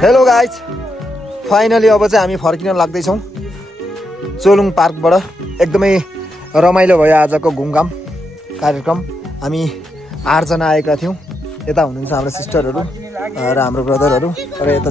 Hello guys, finally अब चाहिँ हामी फर्किन लाग्दैछौँ चोलुङ पार्कबाट। एकदमै रमाइलो भयो आजको घुमघाम कार्यक्रम। हामी 8 जना आएका थियौँ। यता हुनुहुन्छ हाम्रो सिस्टरहरू र हाम्रो ब्रदरहरू र यता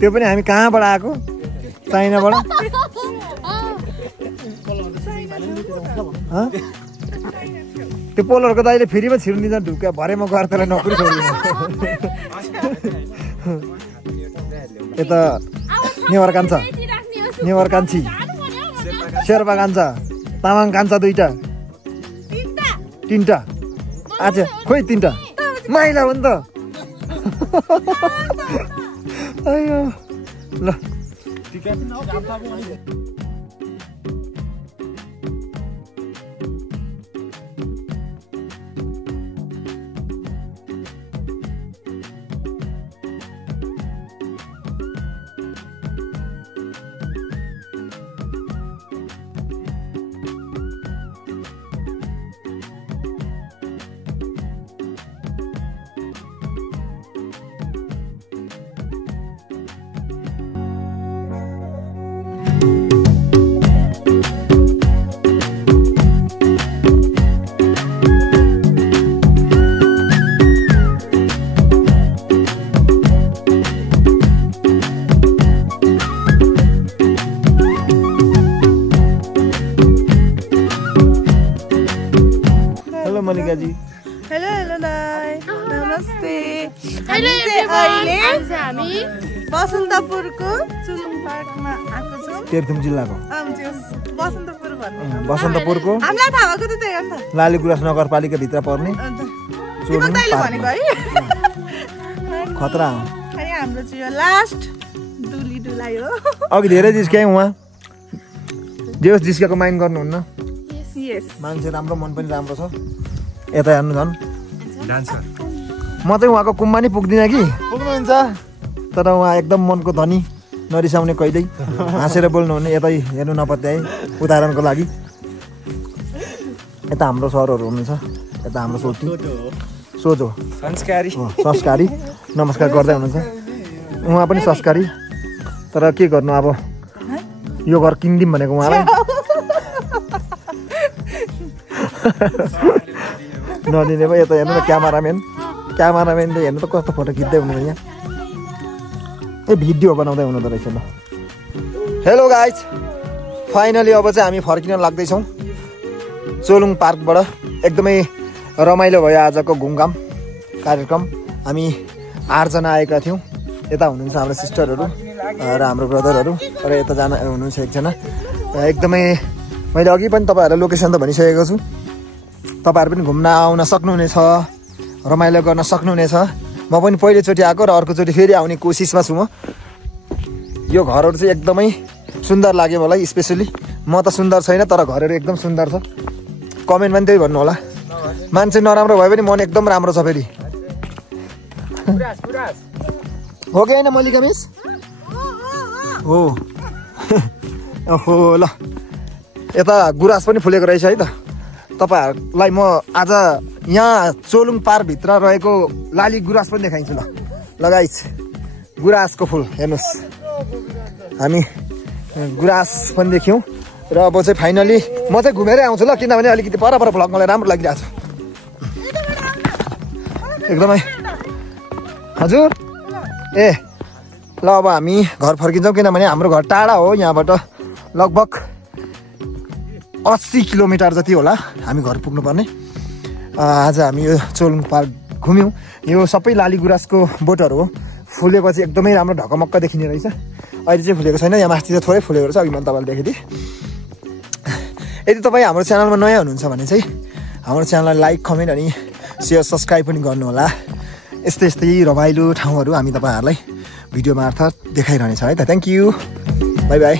त्यो पनि हामी कहाँबाट आएको चाइनाबाट त्यो पोलहरूको त अहिले फेरिमा छिर्नु दिन्छ ढुक्का भरे म गएर त्यसलाई नोकरी छोडिदिनु यता नेवार कान्छ नेवार कान्छी शेर्पा कान्छ तामाङ कान्छ दुईटा तीनटा अच्छा खोइ तीनटा माइला हो नि त अयो ल मलिका जी हेलो हेलो दाइ नमस्ते हामी हामी बसन्तपुरको चुलुङ पार्कमा आएको छौँ तेह्रथुम जिल्लाको बसन्तपुर भन्ने बसन्तपुरको हामीलाई थाहा भएको त त्यही हो नि त लालीगुराँस नगरपालिका भित्र पर्ने चुलुङ पार्क खतरा हो अनि हाम्रो चाहिँ यो लास्ट डुली डुलाइ हो अघि धेरै जिस्क्याएँ उहाँ जे होस् जिस्क्याएको माइन्ड गर्नुहुन्न यस मान्छे राम्रो मन पनि राम्रो छ यता हेर्नु झन् म चाहिँ उहाँको कुममा नि पुग्दिनँ कि पुग्नुहुन्छ तर उहाँ एकदम मनको धनी नरिसाउने कहिल्यै हाँसेर बोल्नुहुने यतै हेर्नु नपत्याए उदाहरणको लागि यता हाम्रो सरहरू हुनुहुन्छ यता हाम्रो सोझो संस्कारी नमस्कार गर्दै हुनुहुन्छ उहाँ पनि संस्कारी तर के गर्नु अब यो घर किनिदिउँ भनेको उहाँलाई नदिने भयो यता हेर्नु न क्यामेराम्यानले हेर्नु त कस्तो फोटो खिच्दै हुनु यहाँ ए भिडियो बनाउँदै हुनुहुँदो रहेछ ल हेलो गाइज फाइनली अब चाहिँ हामी फर्किन लाग्दैछौँ चोलुङ पार्कबाट एकदमै रमाइलो भयो आजको घुमघाम कार्यक्रम हामी 8 जना आएका थियौँ यता हुनुहुन्छ हाम्रो सिस्टरहरू र हाम्रो ब्रदरहरू र यता जान हुनुहुन्छ एकजना एकदमै मैले अघि पनि तपाईँहरूलाई लोकेसन त भनिसकेको छु तपाईँहरू पनि घुम्न आउन सक्नुहुनेछ रमाइलो गर्न सक्नुहुनेछ म पनि पहिलोचोटि आएको र अर्कोचोटि फेरि आउने कोसिसमा छु म यो घरहरू चाहिँ एकदमै सुन्दर लाग्यो मलाई स्पेसली म त सुन्दर छैन तर घरहरू एकदम सुन्दर छ कमेन्ट पनि त्यही भन्नु होला मान्छे नराम्रो भयो भने मन एकदम राम्रो छ फेरि हो कि होइन मल्लिका मिस हो ओहो ल यता गुराँस पनि फुलेको रहेछ है त तपाईँहरूलाई म आज यहाँ चोलुङ पार्कभित्र रहेको लाली गुराँस पनि देखाइन्छु ल गाइस गुराँसको फुल हेर्नुहोस् हामी गुराँस पनि देख्यौँ र अब चाहिँ फाइनली म चाहिँ घुमेरै आउँछु ल किनभने अलिकति पर भ्लग मलाई राम्रो लागिरहेको छ एकदमै हजुर ए ल अब हामी घर फर्किन्छौँ किनभने हाम्रो घर टाढा हो यहाँबाट लगभग 80 किलोमिटर जति होला हामी घर पुग्नुपर्ने आज हामी यो चोलुङ पार्क घुम्यौँ यो सबै लाली गुराँसको बोटहरू हो फुलेपछि एकदमै राम्रो ढकमक्क देखिने रहेछ अहिले चाहिँ फुलेको छैन यहाँ माथि चाहिँ थोरै फुलेको रहेछ अघि मैले तपाईँलाई देखेँ यदि तपाईँ हाम्रो च्यानलमा नयाँ हुनुहुन्छ भने चाहिँ हाम्रो च्यानललाई लाइक कमेन्ट अनि सेयर सब्सक्राइब पनि गर्नुहोला यस्तै यस्तै रमाइलो ठाउँहरू हामी तपाईँहरूलाई भिडियो मार्फत देखाइरहनेछ है त थ्याङ्क यू बाई बाई